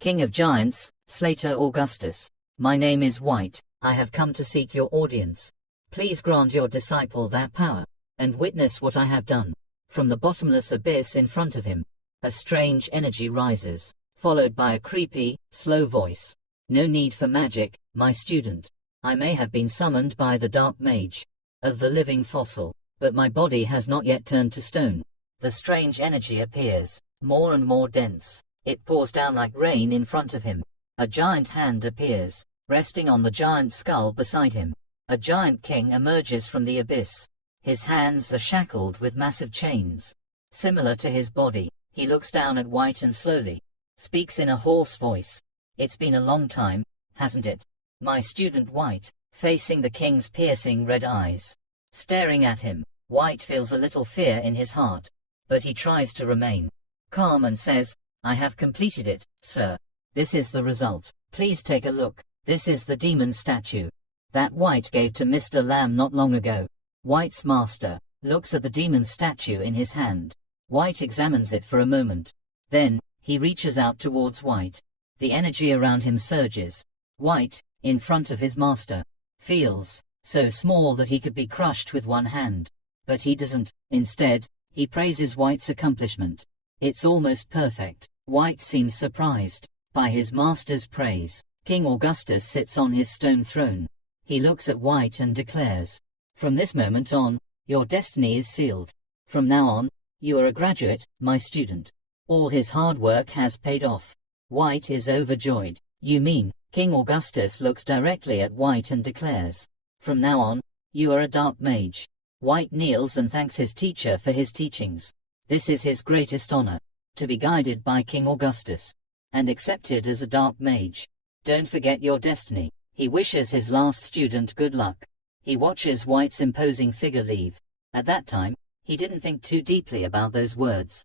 King of Giants, Slater Augustus, my name is White, I have come to seek your audience. Please grant your disciple that power, and witness what I have done. From the bottomless abyss in front of him, a strange energy rises, followed by a creepy, slow voice. No need for magic, my student. I may have been summoned by the dark mage of the living fossil, but my body has not yet turned to stone. The strange energy appears, more and more dense. It pours down like rain in front of him. A giant hand appears, resting on the giant skull beside him. A giant king emerges from the abyss. His hands are shackled with massive chains. Similar to his body, he looks down at White and slowly speaks in a hoarse voice. It's been a long time, hasn't it? My student White, facing the king's piercing red eyes. Staring at him, White feels a little fear in his heart, but he tries to remain calm and says, I have completed it, sir. This is the result. Please take a look. This is the demon statue that White gave to Mr. Lamb not long ago. White's master looks at the demon statue in his hand. White examines it for a moment. Then, he reaches out towards White. The energy around him surges. White, in front of his master, feels so small that he could be crushed with one hand. But he doesn't. Instead, he praises White's accomplishment. It's almost perfect. White seems surprised by his master's praise. King Augustus sits on his stone throne. He looks at White and declares, from this moment on, your destiny is sealed. From now on, you are a graduate, my student. All his hard work has paid off. White is overjoyed. You mean? King Augustus looks directly at White and declares, from now on, you are a dark mage. White kneels and thanks his teacher for his teachings. This is his greatest honor, to be guided by King Augustus, and accepted as a dark mage. Don't forget your destiny. He wishes his last student good luck. He watches White's imposing figure leave. At that time, he didn't think too deeply about those words.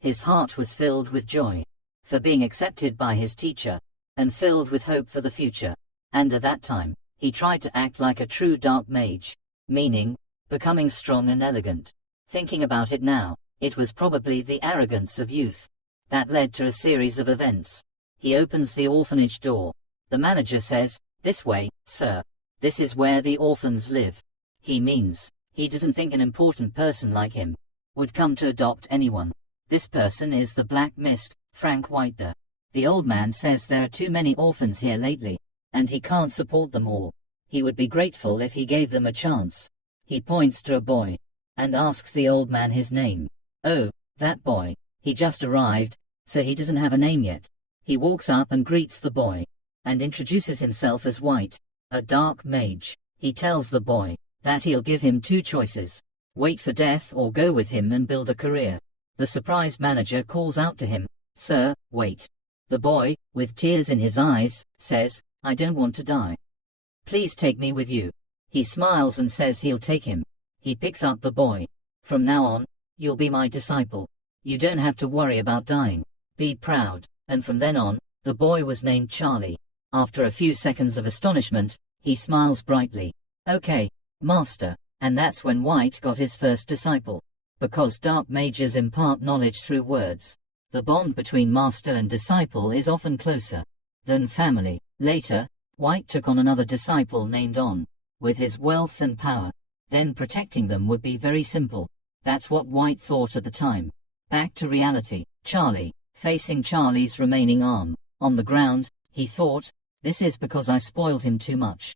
His heart was filled with joy for being accepted by his teacher, and filled with hope for the future. And at that time, he tried to act like a true dark mage, meaning, becoming strong and elegant. Thinking about it now, it was probably the arrogance of youth that led to a series of events. He opens the orphanage door. The manager says, this way, sir. This is where the orphans live. He means, he doesn't think an important person like him would come to adopt anyone. This person is the Black Mist, Frank White. The old man says there are too many orphans here lately, and he can't support them all. He would be grateful if he gave them a chance. He points to a boy, and asks the old man his name. Oh, that boy. He just arrived, so he doesn't have a name yet. He walks up and greets the boy, and introduces himself as White, a dark mage. He tells the boy that he'll give him two choices: wait for death or go with him and build a career. The surprised manager calls out to him, sir, wait. The boy, with tears in his eyes, says, I don't want to die. Please take me with you. He smiles and says he'll take him. He picks up the boy. From now on, you'll be my disciple. You don't have to worry about dying. Be proud. And from then on, the boy was named Charlie. After a few seconds of astonishment, he smiles brightly. Okay, master. And that's when White got his first disciple. Because dark mages impart knowledge through words, the bond between master and disciple is often closer than family. Later, White took on another disciple named On. With his wealth and power, then protecting them would be very simple. That's what White thought at the time. Back to reality. Charlie, facing Charlie's remaining arm on the ground, he thought, this is because I spoiled him too much.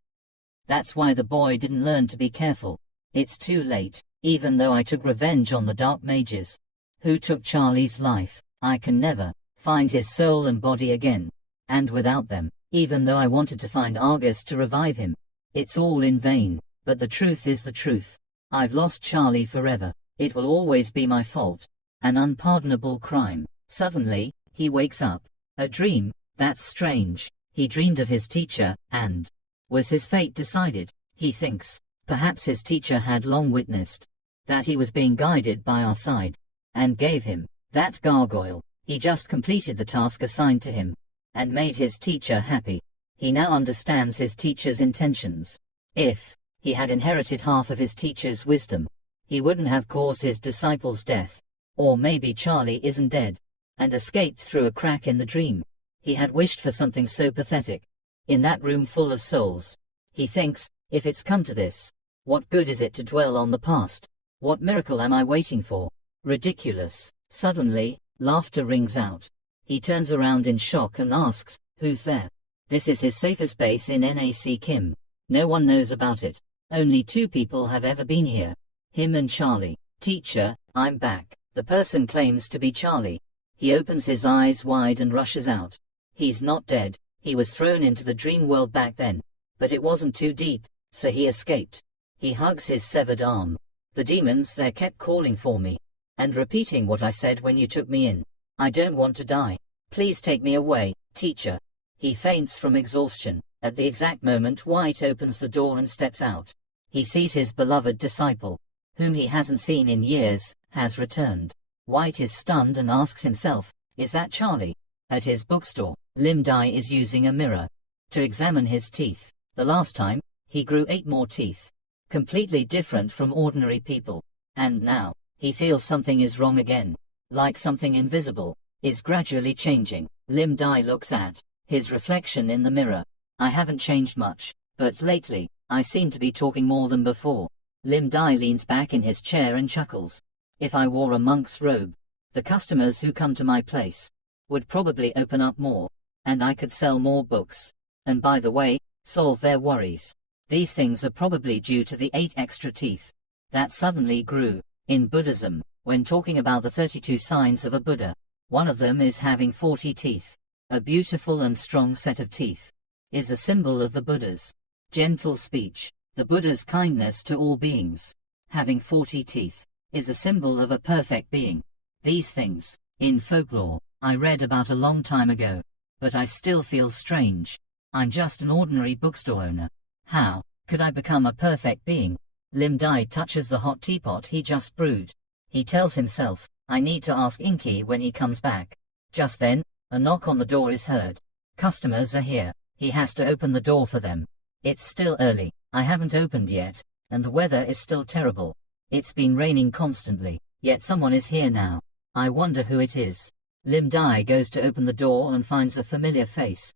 That's why the boy didn't learn to be careful. It's too late. Even though I took revenge on the dark mages who took Charlie's life, I can never find his soul and body again. And without them, even though I wanted to find Argus to revive him, it's all in vain. But the truth is the truth. I've lost Charlie forever. It will always be my fault. An unpardonable crime. Suddenly, he wakes up. A dream. That's strange. He dreamed of his teacher, and was his fate decided? He thinks. Perhaps his teacher had long witnessed that he was being guided by our side, and gave him that gargoyle. He just completed the task assigned to him, and made his teacher happy. He now understands his teacher's intentions. If he had inherited half of his teacher's wisdom, he wouldn't have caused his disciple's death. Or maybe Charlie isn't dead, and escaped through a crack in the dream. He had wished for something so pathetic. In that room full of souls. He thinks, if it's come to this, what good is it to dwell on the past? What miracle am I waiting for? Ridiculous. Suddenly, laughter rings out. He turns around in shock and asks, who's there? This is his safest base in NAC Kim. No one knows about it. Only 2 people have ever been here. Him and Charlie. Teacher, I'm back. The person claims to be Charlie. He opens his eyes wide and rushes out. He's not dead. He was thrown into the dream world back then. But it wasn't too deep, so he escaped. He hugs his severed arm. The demons there kept calling for me. And repeating what I said when you took me in. I don't want to die. Please take me away, teacher. He faints from exhaustion. At the exact moment White opens the door and steps out. He sees his beloved disciple, whom he hasn't seen in years, has returned. White is stunned and asks himself, is that Charlie? At his bookstore, Lim Dai is using a mirror to examine his teeth. The last time, he grew 8 more teeth. Completely different from ordinary people. And now, he feels something is wrong again. Like something invisible is gradually changing. Lim Dai looks at his reflection in the mirror. I haven't changed much, but lately, I seem to be talking more than before. Lim Dai leans back in his chair and chuckles. If I wore a monk's robe, the customers who come to my place would probably open up more, and I could sell more books. And by the way, solve their worries. These things are probably due to the 8 extra teeth that suddenly grew. In Buddhism, when talking about the 32 signs of a Buddha, one of them is having 40 teeth. A beautiful and strong set of teeth is a symbol of the Buddha's gentle speech, the Buddha's kindness to all beings. Having 40 teeth is a symbol of a perfect being. These things, in folklore, I read about a long time ago, but I still feel strange. I'm just an ordinary bookstore owner. How could I become a perfect being? Lim Dai touches the hot teapot he just brewed. He tells himself, I need to ask Inky when he comes back. Just then, a knock on the door is heard. Customers are here. He has to open the door for them. It's still early. I haven't opened yet, and the weather is still terrible. It's been raining constantly, yet someone is here now. I wonder who it is. Lim Dai goes to open the door and finds a familiar face.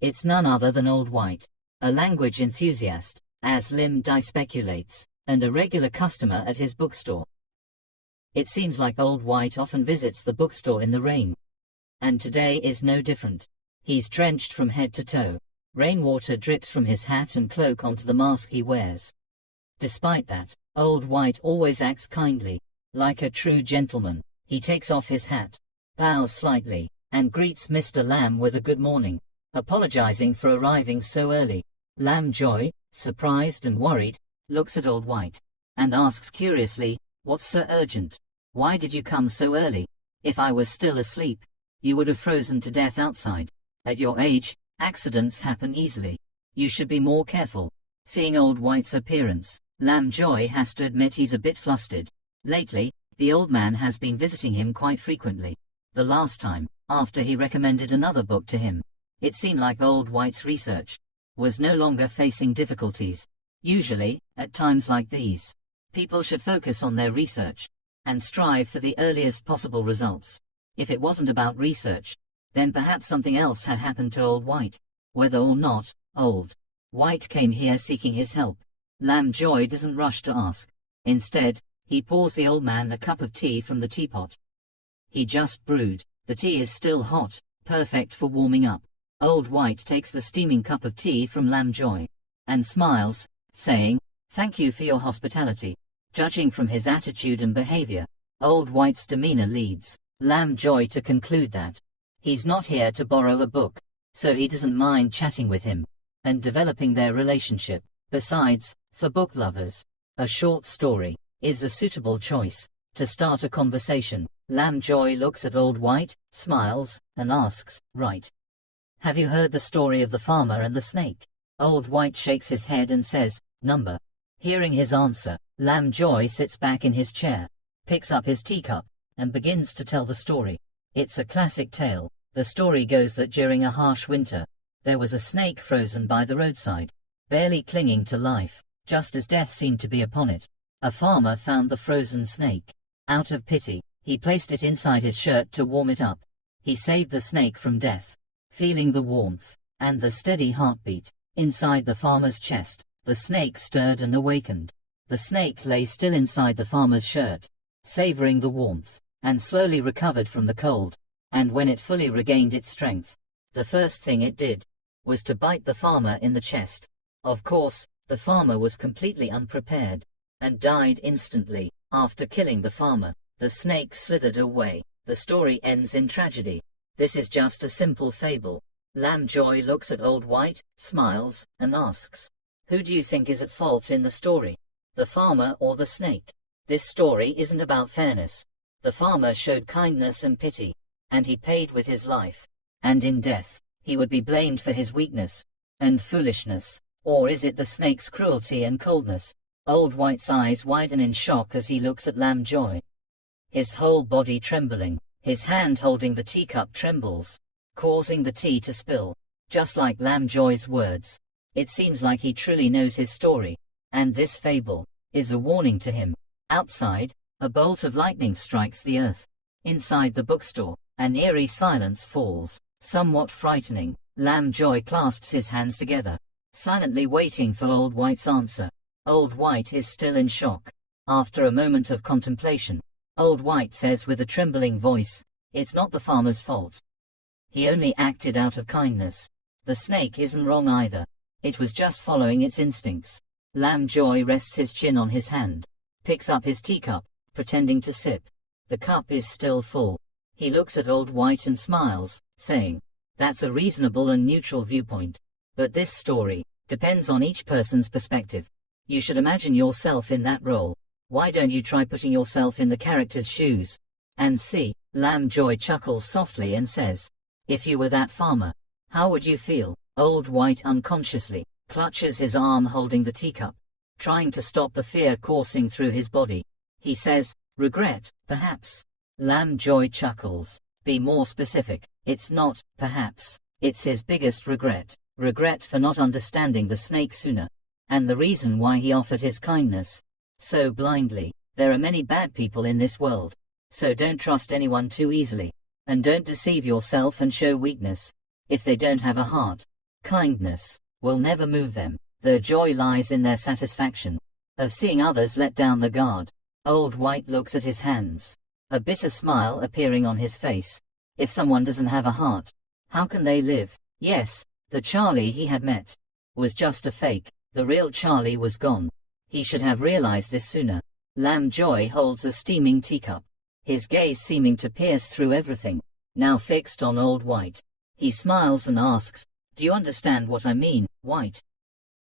It's none other than Old White, a language enthusiast, as Lim Dai speculates, and a regular customer at his bookstore. It seems like Old White often visits the bookstore in the rain. And today is no different. He's drenched from head to toe. Rainwater drips from his hat and cloak onto the mask he wears. Despite that, Old White always acts kindly. Like a true gentleman, he takes off his hat, bows slightly, and greets Mr. Lam with a good morning, apologizing for arriving so early. Lam Joy, surprised and worried, looks at Old White, and asks curiously, what's so urgent? Why did you come so early? If I was still asleep, you would have frozen to death outside. At your age, accidents happen easily. You should be more careful. Seeing Old White's appearance, Lam Joy has to admit he's a bit flustered. Lately, the old man has been visiting him quite frequently. The last time, after he recommended another book to him, it seemed like Old White's research was no longer facing difficulties. Usually, at times like these, people should focus on their research and strive for the earliest possible results. If it wasn't about research, then perhaps something else had happened to Old White. Whether or not, Old White came here seeking his help, Lam Joy doesn't rush to ask. Instead, he pours the old man a cup of tea from the teapot he just brewed. The tea is still hot, perfect for warming up. Old White takes the steaming cup of tea from Lam Joy and smiles, saying, "Thank you for your hospitality." Judging from his attitude and behavior, Old White's demeanor leads Lam Joy to conclude that he's not here to borrow a book, so he doesn't mind chatting with him and developing their relationship. Besides, for book lovers, a short story is a suitable choice to start a conversation. Lam Joy looks at Old White, smiles, and asks, "Right. Have you heard the story of the farmer and the snake?" Old White shakes his head and says, "Number." Hearing his answer, Lam Joy sits back in his chair, picks up his teacup, and begins to tell the story. It's a classic tale. The story goes that during a harsh winter, there was a snake frozen by the roadside, barely clinging to life, just as death seemed to be upon it. A farmer found the frozen snake. Out of pity, he placed it inside his shirt to warm it up. He saved the snake from death. Feeling the warmth and the steady heartbeat inside the farmer's chest, the snake stirred and awakened. The snake lay still inside the farmer's shirt, savoring the warmth, and slowly recovered from the cold. And when it fully regained its strength, the first thing it did was to bite the farmer in the chest. Of course, the farmer was completely unprepared and died instantly. After killing the farmer, the snake slithered away. The story ends in tragedy. This is just a simple fable. Lamb Joy looks at Old White, smiles, and asks, "Who do you think is at fault in the story? The farmer or the snake?" This story isn't about fairness. The farmer showed kindness and pity, and he paid with his life. And in death, he would be blamed for his weakness and foolishness. Or is it the snake's cruelty and coldness? Old White's eyes widen in shock as he looks at Lamb Joy. His whole body trembling, his hand holding the teacup trembles, causing the tea to spill. Just like Lamb Joy's words, it seems like he truly knows his story, and this fable is a warning to him. Outside, a bolt of lightning strikes the earth. Inside the bookstore, an eerie silence falls, somewhat frightening. Lamb Joy clasps his hands together, silently waiting for Old White's answer. Old White is still in shock. After a moment of contemplation, Old White says with a trembling voice, "It's not the farmer's fault. He only acted out of kindness. The snake isn't wrong either. It was just following its instincts." Lamb Joy rests his chin on his hand, picks up his teacup, pretending to sip. The cup is still full. He looks at Old White and smiles, saying, "That's a reasonable and neutral viewpoint. But this story depends on each person's perspective. You should imagine yourself in that role. Why don't you try putting yourself in the character's shoes and see?" Lamb Joy chuckles softly and says, "If you were that farmer, how would you feel?" Old White unconsciously clutches his arm holding the teacup, trying to stop the fear coursing through his body. He says, "Regret, perhaps." Lamb Joy chuckles. "Be more specific." It's not, perhaps. It's his biggest regret. Regret for not understanding the snake sooner, and the reason why he offered his kindness so blindly. There are many bad people in this world, so don't trust anyone too easily, and don't deceive yourself and show weakness. If they don't have a heart, kindness will never move them. Their joy lies in their satisfaction of seeing others let down the guard. Old White looks at his hands, a bitter smile appearing on his face. If someone doesn't have a heart, how can they live? Yes, the Charlie he had met was just a fake. The real Charlie was gone. He should have realized this sooner. Lamb Joy holds a steaming teacup, his gaze seeming to pierce through everything, now fixed on Old White. He smiles and asks, "Do you understand what I mean, White?"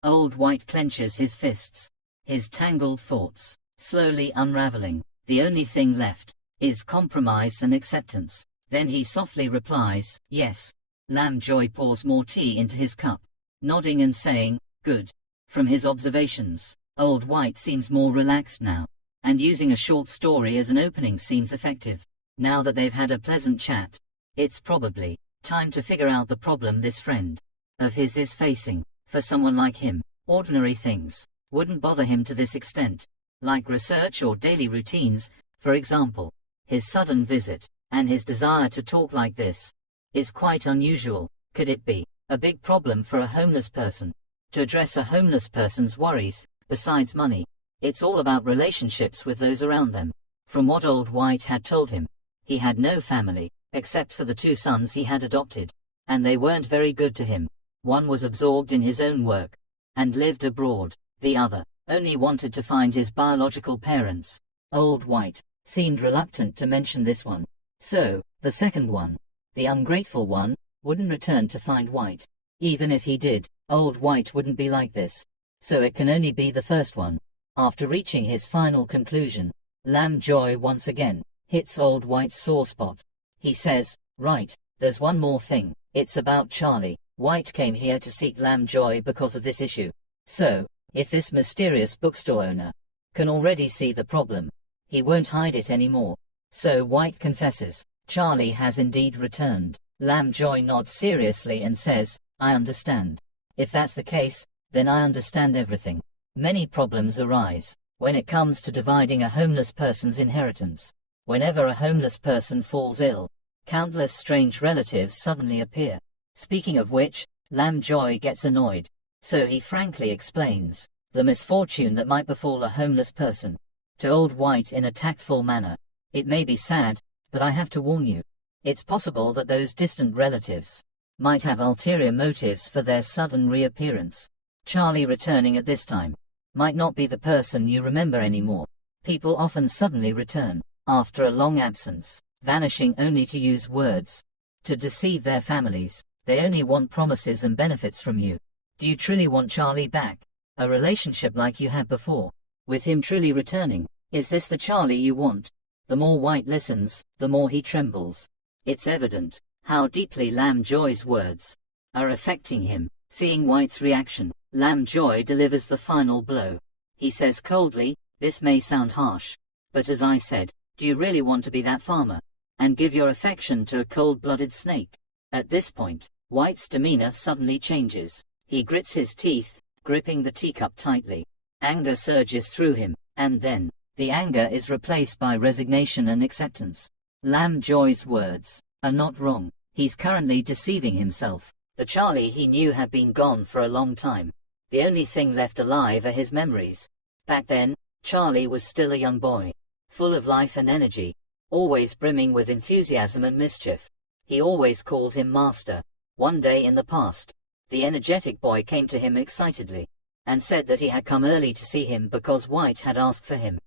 Old White clenches his fists, his tangled thoughts slowly unraveling. The only thing left is compromise and acceptance. Then he softly replies, "Yes." Lamb Joy pours more tea into his cup, nodding and saying, "Good." From his observations, Old White seems more relaxed now, and using a short story as an opening seems effective. Now that they've had a pleasant chat, it's probably time to figure out the problem this friend of his is facing. For someone like him, ordinary things wouldn't bother him to this extent, like research or daily routines, for example. His sudden visit, and his desire to talk like this, is quite unusual. Could it be a big problem for a homeless person? To address a homeless person's worries, besides money, it's all about relationships with those around them. From what Old White had told him, he had no family, except for the 2 sons he had adopted, and they weren't very good to him. One was absorbed in his own work and lived abroad. The other only wanted to find his biological parents. Old White seemed reluctant to mention this one. So, the second one, the ungrateful one, wouldn't return to find White. Even if he did, Old White wouldn't be like this. So it can only be the first one. After reaching his final conclusion, Lamb Joy once again hits Old White's sore spot. He says, "Right, there's one more thing. It's about Charlie." White came here to seek Lamb Joy because of this issue. So, if this mysterious bookstore owner can already see the problem, he won't hide it anymore. So White confesses, Charlie has indeed returned. Lamb Joy nods seriously and says, "I understand. If that's the case, then I understand everything." Many problems arise when it comes to dividing a homeless person's inheritance. Whenever a homeless person falls ill, countless strange relatives suddenly appear. Speaking of which, Lamb Joy gets annoyed. So he frankly explains the misfortune that might befall a homeless person to Old White in a tactful manner. It may be sad, but I have to warn you. It's possible that those distant relatives might have ulterior motives for their sudden reappearance. Charlie returning at this time might not be the person you remember anymore. People often suddenly return after a long absence, vanishing only to use words to deceive their families. They only want promises and benefits from you. Do you truly want Charlie back? A relationship like you had before, with him truly returning? Is this the Charlie you want? The more White listens, the more he trembles. It's evident how deeply Lamb Joy's words are affecting him. Seeing White's reaction, Lamb Joy delivers the final blow. He says coldly, "This may sound harsh, but as I said, do you really want to be that farmer and give your affection to a cold-blooded snake?" At this point, White's demeanor suddenly changes. He grits his teeth, gripping the teacup tightly. Anger surges through him, and then the anger is replaced by resignation and acceptance. Lamb Joy's words are not wrong. He's currently deceiving himself. The Charlie he knew had been gone for a long time. The only thing left alive are his memories. Back then, Charlie was still a young boy, full of life and energy, always brimming with enthusiasm and mischief. He always called him Master. One day in the past, the energetic boy came to him excitedly and said that he had come early to see him because White had asked for him.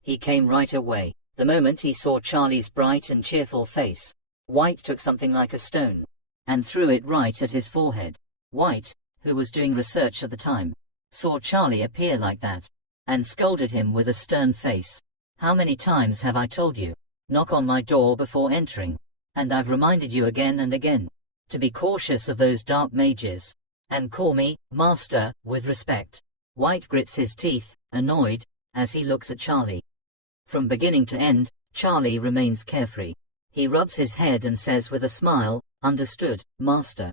He came right away. The moment he saw Charlie's bright and cheerful face, White took something like a stone and threw it right at his forehead. White, who was doing research at the time, saw Charlie appear like that and scolded him with a stern face. "How many times have I told you, knock on my door before entering? And I've reminded you again and again to be cautious of those dark mages, and call me Master with respect." White grits his teeth, annoyed, as he looks at Charlie. From beginning to end, Charlie remains carefree. He rubs his head and says with a smile, "Understood, Master."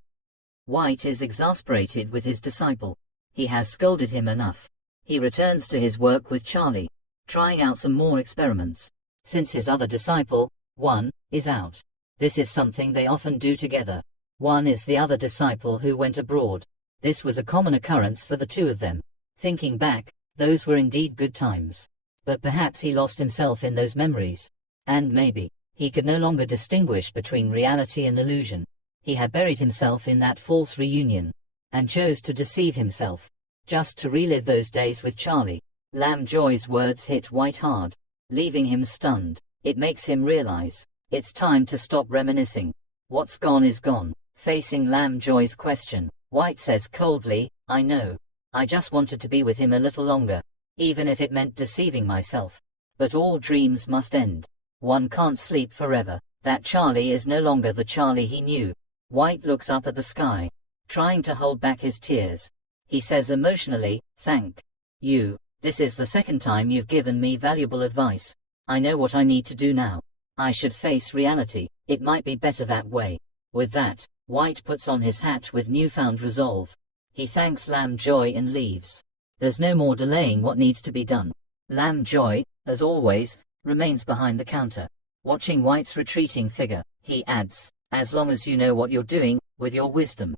White is exasperated with his disciple. He has scolded him enough. He returns to his work with Charlie, trying out some more experiments. Since his other disciple, one, is out, this is something they often do together. One is the other disciple who went abroad. This was a common occurrence for the two of them. Thinking back, those were indeed good times. But perhaps he lost himself in those memories. And maybe he could no longer distinguish between reality and illusion. He had buried himself in that false reunion, and chose to deceive himself, just to relive those days with Charlie. Lamb Joy's words hit White hard, leaving him stunned. It makes him realize it's time to stop reminiscing. What's gone is gone. Facing Lamb Joy's question, White says coldly, "I know. I just wanted to be with him a little longer, even if it meant deceiving myself. But all dreams must end. One can't sleep forever." That Charlie is no longer the Charlie he knew. White looks up at the sky, trying to hold back his tears. He says emotionally, "Thank you. This is the second time you've given me valuable advice. I know what I need to do now. I should face reality. It might be better that way." With that, White puts on his hat with newfound resolve. He thanks Lamb Joy and leaves. There's no more delaying what needs to be done. Lamb Joy, as always, remains behind the counter, watching White's retreating figure. He adds, "As long as you know what you're doing, with your wisdom,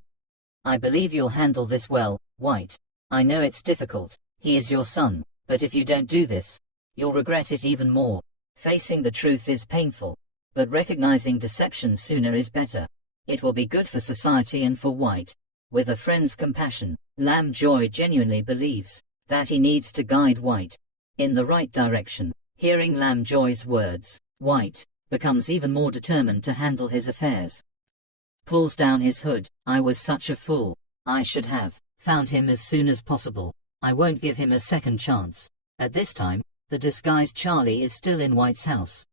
I believe you'll handle this well, White. I know it's difficult. He is your son, but if you don't do this, you'll regret it even more. Facing the truth is painful, but recognizing deception sooner is better. It will be good for society and for White." With a friend's compassion, Lamb Joy genuinely believes that he needs to guide White in the right direction. Hearing Lamb Joy's words, White becomes even more determined to handle his affairs. Pulls down his hood. "I was such a fool. I should have found him as soon as possible. I won't give him a second chance." At this time, the disguised Charlie is still in White's house,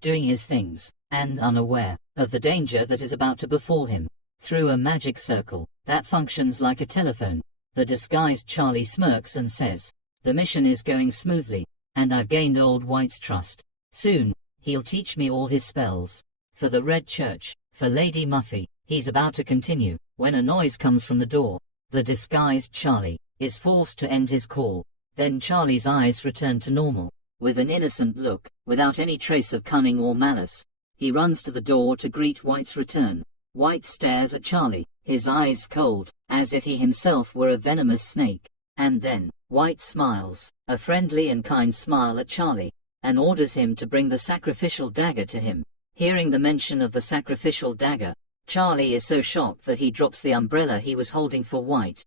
doing his things, and unaware of the danger that is about to befall him. Through a magic circle that functions like a telephone, the disguised Charlie smirks and says, "The mission is going smoothly, and I've gained old White's trust. Soon, he'll teach me all his spells. For the Red Church, for Lady Muffy." He's about to continue, when a noise comes from the door. The disguised Charlie is forced to end his call. Then Charlie's eyes return to normal. With an innocent look, without any trace of cunning or malice, he runs to the door to greet White's return. White stares at Charlie, his eyes cold, as if he himself were a venomous snake. And then, White smiles, a friendly and kind smile at Charlie, and orders him to bring the sacrificial dagger to him. Hearing the mention of the sacrificial dagger, Charlie is so shocked that he drops the umbrella he was holding for White.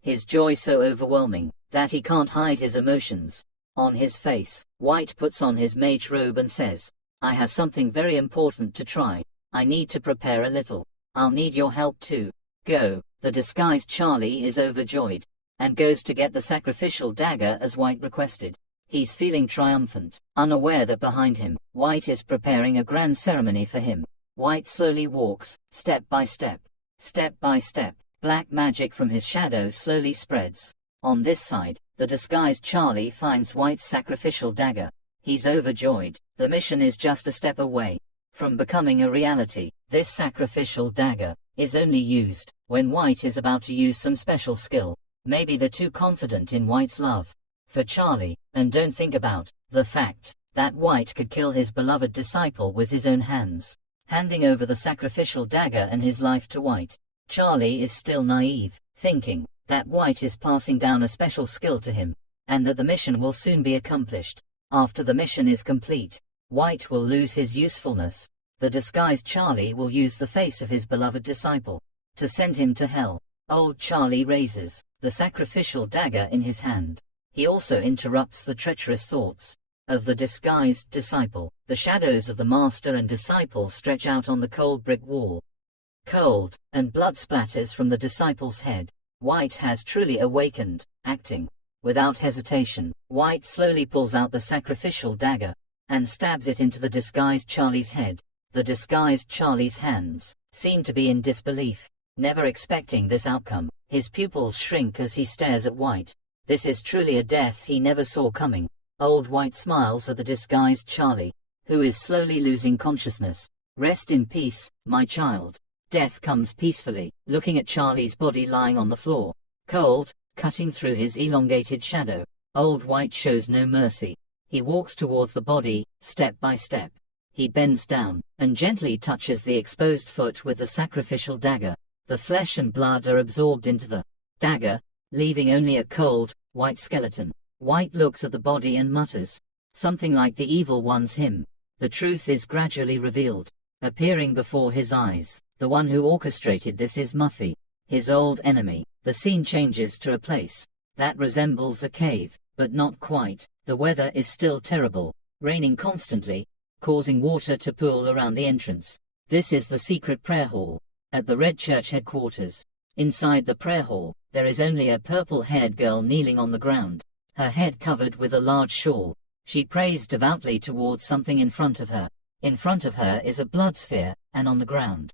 His joy so overwhelming, that he can't hide his emotions. On his face, White puts on his mage robe and says, "I have something very important to try. I need to prepare a little. I'll need your help too. Go." The disguised Charlie is overjoyed, and goes to get the sacrificial dagger as White requested. He's feeling triumphant, unaware that behind him, White is preparing a grand ceremony for him. White slowly walks, step by step. Step by step, black magic from his shadow slowly spreads. On this side, the disguised Charlie finds White's sacrificial dagger. He's overjoyed. The mission is just a step away from becoming a reality. This sacrificial dagger is only used when White is about to use some special skill. Maybe they're too confident in White's love for Charlie, and don't think about the fact that White could kill his beloved disciple with his own hands. Handing over the sacrificial dagger and his life to White, Charlie is still naive, thinking that White is passing down a special skill to him, and that the mission will soon be accomplished. After the mission is complete, White will lose his usefulness. The disguised Charlie will use the face of his beloved disciple to send him to hell. Old Charlie raises the sacrificial dagger in his hand. He also interrupts the treacherous thoughts of the disguised disciple. The shadows of the master and disciple stretch out on the cold brick wall. Cold, and blood splatters from the disciple's head. White has truly awakened, acting without hesitation. White slowly pulls out the sacrificial dagger and stabs it into the disguised Charlie's head. The disguised Charlie's hands seem to be in disbelief, never expecting this outcome. His pupils shrink as he stares at White. This is truly a death he never saw coming. Old White smiles at the disguised Charlie, who is slowly losing consciousness. "Rest in peace, my child." Death comes peacefully, looking at Charlie's body lying on the floor, cold, cutting through his elongated shadow. Old White shows no mercy. He walks towards the body, step by step. He bends down, and gently touches the exposed foot with the sacrificial dagger. The flesh and blood are absorbed into the dagger, leaving only a cold, white skeleton. White looks at the body and mutters something like the evil one's hymn. The truth is gradually revealed, appearing before his eyes. The one who orchestrated this is Muffy, his old enemy. The scene changes to a place that resembles a cave, but not quite. The weather is still terrible, raining constantly, causing water to pool around the entrance. This is the secret prayer hall at the Red Church headquarters. Inside the prayer hall, there is only a purple-haired girl kneeling on the ground, her head covered with a large shawl. She prays devoutly towards something in front of her. In front of her is a blood sphere, and on the ground,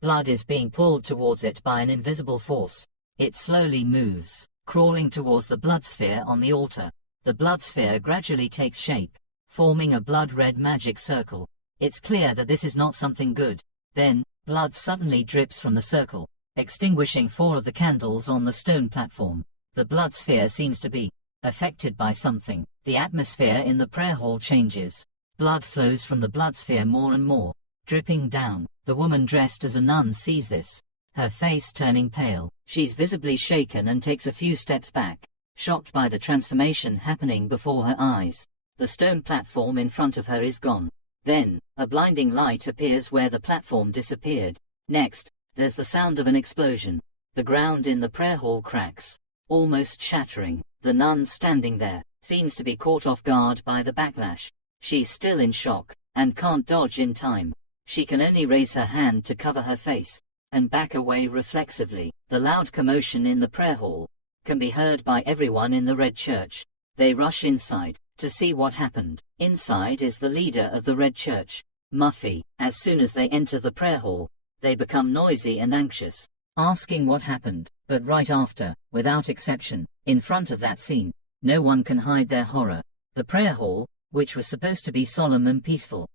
blood is being pulled towards it by an invisible force. It slowly moves, crawling towards the blood sphere on the altar. The blood sphere gradually takes shape, forming a blood-red magic circle. It's clear that this is not something good. Then, blood suddenly drips from the circle, extinguishing 4 of the candles on the stone platform. The blood sphere seems to be affected by something. The atmosphere in the prayer hall changes. Blood flows from the blood sphere more and more, dripping down. The woman dressed as a nun sees this, her face turning pale. She's visibly shaken and takes a few steps back, shocked by the transformation happening before her eyes. The stone platform in front of her is gone. Then, a blinding light appears where the platform disappeared. Next, there's the sound of an explosion. The ground in the prayer hall cracks, almost shattering. The nun standing there seems to be caught off guard by the backlash. She's still in shock, and can't dodge in time. She can only raise her hand to cover her face, and back away reflexively. The loud commotion in the prayer hall can be heard by everyone in the Red Church. They rush inside to see what happened. Inside is the leader of the Red Church, Muffy. As soon as they enter the prayer hall, they become noisy and anxious, asking what happened. But right after, without exception, in front of that scene, no one can hide their horror. The prayer hall, which was supposed to be solemn and peaceful,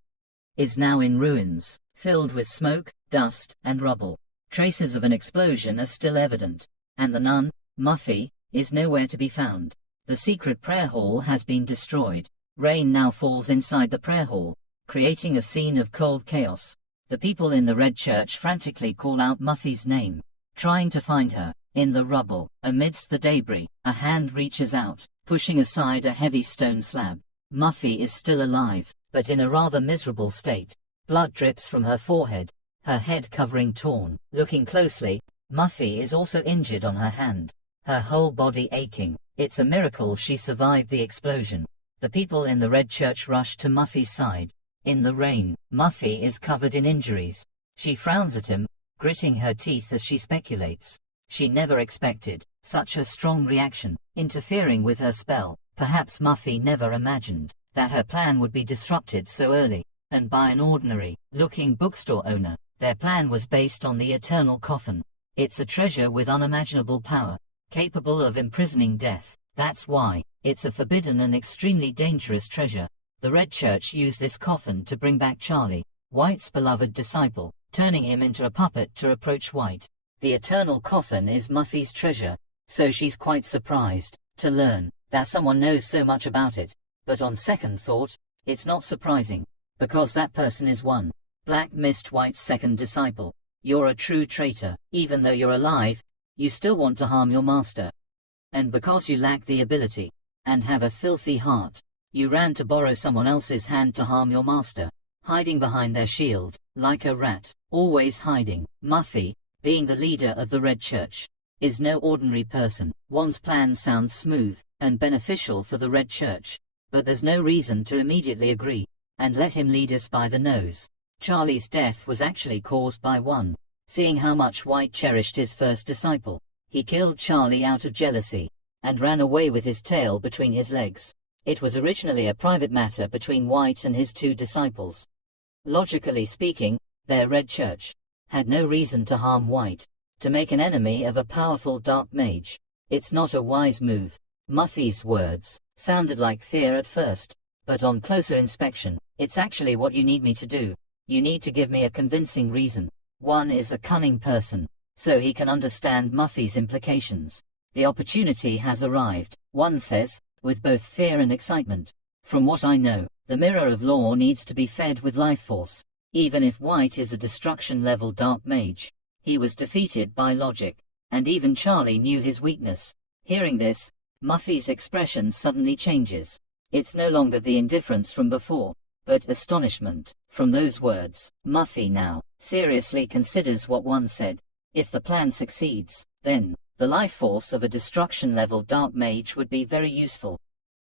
is now in ruins, filled with smoke, dust, and rubble. Traces of an explosion are still evident, and the nun, Muffy, is nowhere to be found. The secret prayer hall has been destroyed. Rain now falls inside the prayer hall, creating a scene of cold chaos. The people in the Red Church frantically call out Muffy's name. trying to find her. In the rubble, amidst the debris, a hand reaches out, pushing aside a heavy stone slab. Muffy is still alive, but in a rather miserable state. Blood drips from her forehead, her head covering torn. Looking closely, Muffy is also injured on her hand, her whole body aching. It's a miracle she survived the explosion. The people in the Red Church rush to Muffy's side. In the rain, Muffy is covered in injuries. She frowns at him, gritting her teeth as she speculates. She never expected such a strong reaction, interfering with her spell. Perhaps Muffy never imagined that her plan would be disrupted so early, and by an ordinary-looking bookstore owner. Their plan was based on the eternal coffin. It's a treasure with unimaginable power, capable of imprisoning death. That's why it's a forbidden and extremely dangerous treasure. The Red Church used this coffin to bring back Charlie, White's beloved disciple, turning him into a puppet to approach White. The eternal coffin is Muffy's treasure, so she's quite surprised to learn that someone knows so much about it. But on second thought, it's not surprising, because that person is one. Black Mist White's second disciple. You're a true traitor. Even though you're alive, you still want to harm your master. And because you lack the ability, and have a filthy heart, you ran to borrow someone else's hand to harm your master, hiding behind their shield, like a rat, always hiding. Muffy, being the leader of the Red Church, is no ordinary person. One's plan sounds smooth and beneficial for the Red Church, but there's no reason to immediately agree and let him lead us by the nose. Charlie's death was actually caused by one. Seeing how much White cherished his first disciple, he killed Charlie out of jealousy, and ran away with his tail between his legs. It was originally a private matter between White and his two disciples. Logically speaking, their Red Church had no reason to harm White, to make an enemy of a powerful dark mage. It's not a wise move. Muffy's words sounded like fear at first, but on closer inspection, it's actually what you need me to do. You need to give me a convincing reason. One is a cunning person, so he can understand Muffy's implications. The opportunity has arrived, one says, with both fear and excitement. From what I know, the Mirror of Law needs to be fed with life force. Even if White is a destruction-level dark mage, he was defeated by logic, and even Charlie knew his weakness. Hearing this, Muffy's expression suddenly changes. It's no longer the indifference from before, but astonishment. From those words, Muffy now seriously considers what one said. If the plan succeeds, then the life force of a destruction-level dark mage would be very useful.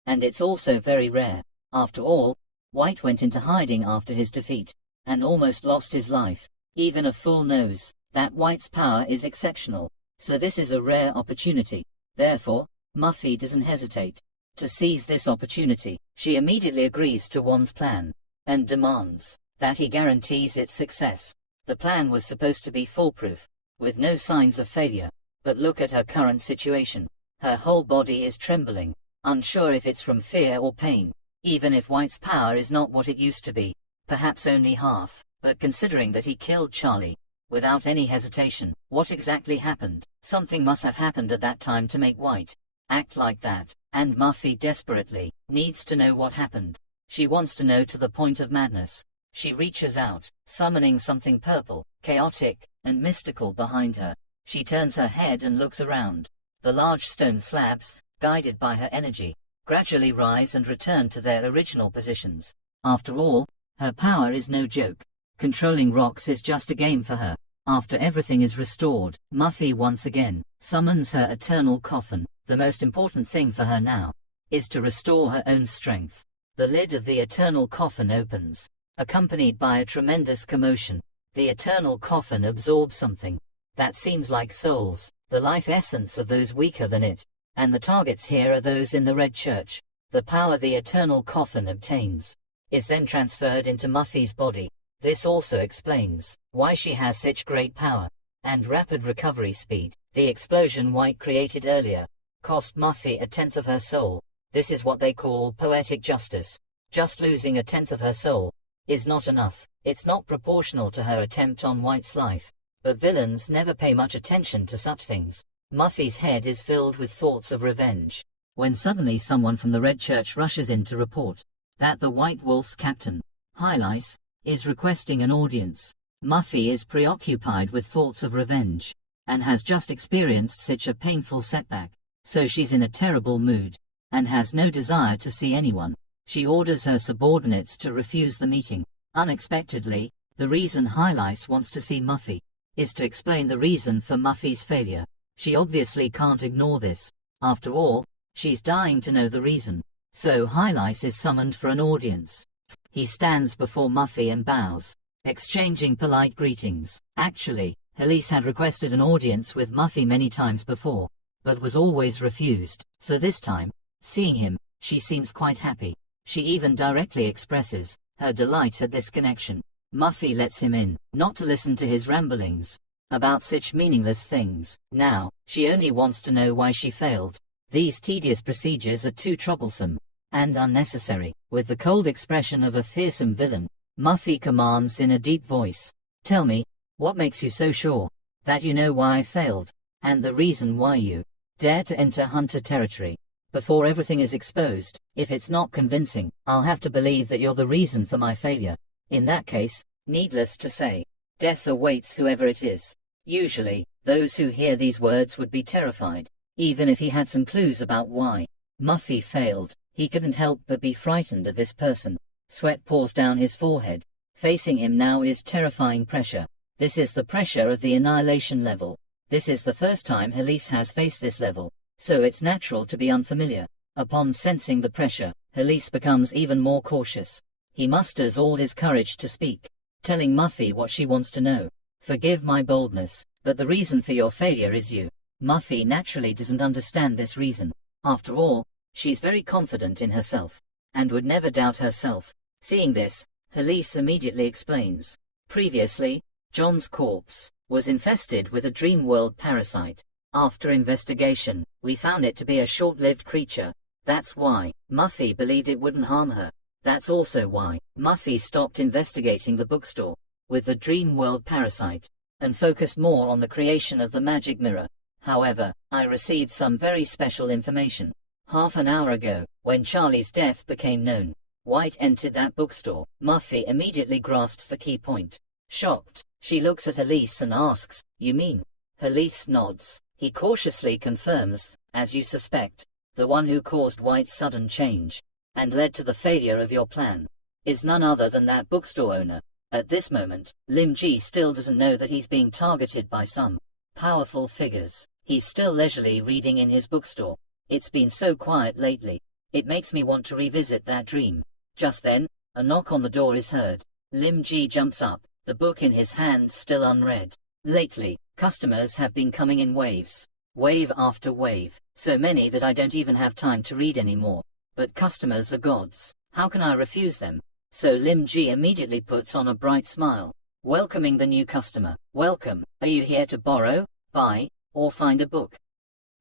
And it's also very rare. After all, White went into hiding after his defeat, and almost lost his life. Even a fool knows that White's power is exceptional, so this is a rare opportunity. Therefore, Muffy doesn't hesitate to seize this opportunity. She immediately agrees to Wan's plan, and demands that he guarantees its success. The plan was supposed to be foolproof, with no signs of failure. But look at her current situation. Her whole body is trembling, unsure if it's from fear or pain. Even if White's power is not what it used to be, perhaps only half, but considering that he killed Charlie without any hesitation, what exactly happened? Something must have happened at that time to make White act like that, and Muffy desperately needs to know what happened. She wants to know to the point of madness. She reaches out, summoning something purple, chaotic, and mystical behind her. She turns her head and looks around. The large stone slabs, guided by her energy, gradually rise and return to their original positions. After all, her power is no joke. Controlling rocks is just a game for her. After everything is restored, Muffy once again summons her eternal coffin. The most important thing for her now is to restore her own strength. The lid of the eternal coffin opens, accompanied by a tremendous commotion. The eternal coffin absorbs something that seems like souls, the life essence of those weaker than it, and the targets here are those in the Red Church. The power the eternal coffin obtains is then transferred into Muffy's body. This also explains why she has such great power and rapid recovery speed. The explosion White created earlier cost Muffy a tenth of her soul. This is what they call poetic justice. Just losing a tenth of her soul is not enough. It's not proportional to her attempt on White's life. But villains never pay much attention to such things. Muffy's head is filled with thoughts of revenge, when suddenly someone from the Red Church rushes in to report that the White Wolf's captain, Hylice, is requesting an audience. Muffy is preoccupied with thoughts of revenge. and has just experienced such a painful setback, so she's in a terrible mood, and has no desire to see anyone. She orders her subordinates to refuse the meeting. Unexpectedly, the reason Hylice wants to see Muffy is to explain the reason for Muffy's failure. She obviously can't ignore this. After all, she's dying to know the reason. So Hylice is summoned for an audience. He stands before Muffy and bows, exchanging polite greetings. Actually, Hylice had requested an audience with Muffy many times before, but was always refused. So this time, seeing him, she seems quite happy. She even directly expresses her delight at this connection. Muffy lets him in, not to listen to his ramblings about such meaningless things. Now, she only wants to know why she failed. These tedious procedures are too troublesome and unnecessary. With the cold expression of a fearsome villain, Muffy commands in a deep voice, "Tell me, what makes you so sure that you know why I failed, and the reason why you dare to enter Hunter territory? Before everything is exposed, if it's not convincing, I'll have to believe that you're the reason for my failure. In that case, needless to say, death awaits whoever it is." Usually, those who hear these words would be terrified. Even if he had some clues about why Muffy failed, he couldn't help but be frightened of this person. Sweat pours down his forehead. Facing him now is terrifying pressure. This is the pressure of the annihilation level. This is the first time Hylice has faced this level, so it's natural to be unfamiliar. Upon sensing the pressure, Hylice becomes even more cautious. He musters all his courage to speak, telling Muffy what she wants to know. "Forgive my boldness, but the reason for your failure is you." Muffy naturally doesn't understand this reason. After all, she's very confident in herself, and would never doubt herself. Seeing this, Hylice immediately explains. Previously, John's corpse was infested with a dream world parasite. After investigation, we found it to be a short-lived creature. That's why Muffy believed it wouldn't harm her. That's also why Muffy stopped investigating the bookstore with the dream world parasite and focused more on the creation of the magic mirror. However, I received some very special information. Half an hour ago, when Charlie's death became known, White entered that bookstore. Muffy immediately grasps the key point. Shocked, she looks at Hylice and asks, "You mean?" Hylice nods. He cautiously confirms, "As you suspect, the one who caused White's sudden change and led to the failure of your plan is none other than that bookstore owner." At this moment, Lim Ji still doesn't know that he's being targeted by some powerful figures. He's still leisurely reading in his bookstore. It's been so quiet lately. It makes me want to revisit that dream. Just then, a knock on the door is heard. Lim Ji jumps up, the book in his hands still unread. Lately, customers have been coming in waves. Wave after wave. So many that I don't even have time to read anymore. But customers are gods. How can I refuse them? So Lim Ji immediately puts on a bright smile, welcoming the new customer. "Welcome. Are you here to borrow, buy, or find a book?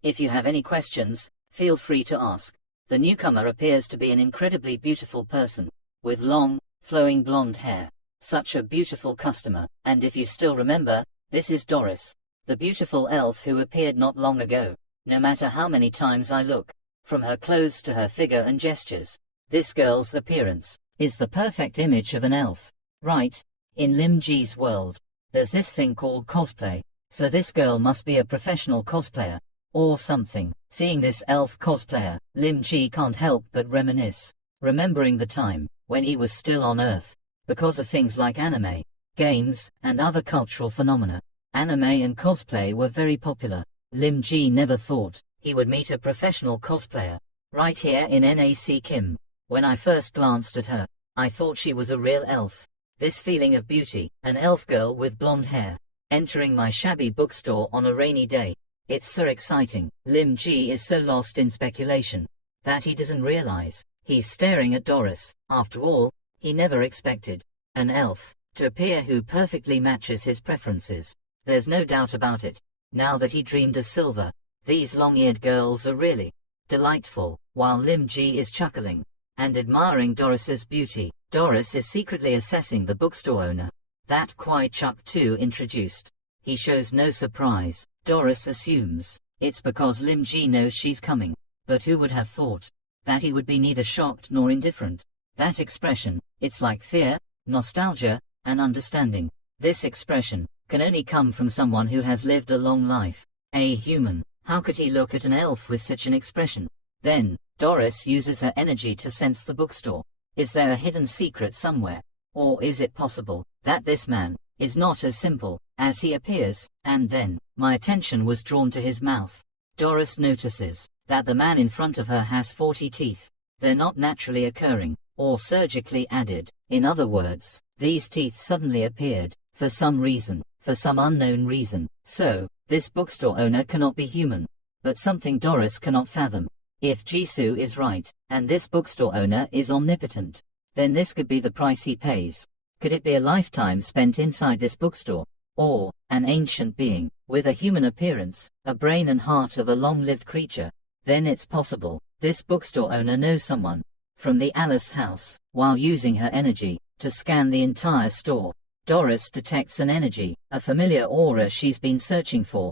If you have any questions, feel free to ask." The newcomer appears to be an incredibly beautiful person, with long, flowing blonde hair. Such a beautiful customer. And if you still remember, this is Doris, the beautiful elf who appeared not long ago. No matter how many times I look, from her clothes to her figure and gestures, this girl's appearance is the perfect image of an elf. Right, in Lim Ji's world, there's this thing called cosplay, so this girl must be a professional cosplayer, or something. Seeing this elf cosplayer, Lim Ji can't help but reminisce, remembering the time when he was still on Earth. Because of things like anime, games, and other cultural phenomena, anime and cosplay were very popular. Lim Ji never thought he would meet a professional cosplayer right here in NAC Kim. When I first glanced at her, I thought she was a real elf. This feeling of beauty, an elf girl with blonde hair, entering my shabby bookstore on a rainy day. It's so exciting. Lim Ji is so lost in speculation that he doesn't realize he's staring at Doris. After all, he never expected an elf to appear who perfectly matches his preferences. There's no doubt about it. Now that he dreamed of silver, these long-eared girls are really delightful. While Lim Ji is chuckling and admiring Doris's beauty, Doris is secretly assessing the bookstore owner. That Kwai Chuk too introduced. He shows no surprise. Doris assumes it's because Lim Ji knows she's coming. But who would have thought that he would be neither shocked nor indifferent? That expression, it's like fear, nostalgia, and understanding. This expression can only come from someone who has lived a long life. A human. How could he look at an elf with such an expression? Then, Doris uses her energy to sense the bookstore. Is there a hidden secret somewhere? Or is it possible that this man is not as simple as he appears? And then, my attention was drawn to his mouth. Doris notices that the man in front of her has 40 teeth. They're not naturally occurring, or surgically added. In other words, these teeth suddenly appeared, for some reason, for some unknown reason. So, this bookstore owner cannot be human. But something Doris cannot fathom. If Jisoo is right, and this bookstore owner is omnipotent, then this could be the price he pays. Could it be a lifetime spent inside this bookstore? Or, an ancient being, with a human appearance, a brain and heart of a long-lived creature? Then it's possible, this bookstore owner knows someone from the Alice house. While using her energy to scan the entire store, Doris detects an energy, a familiar aura she's been searching for.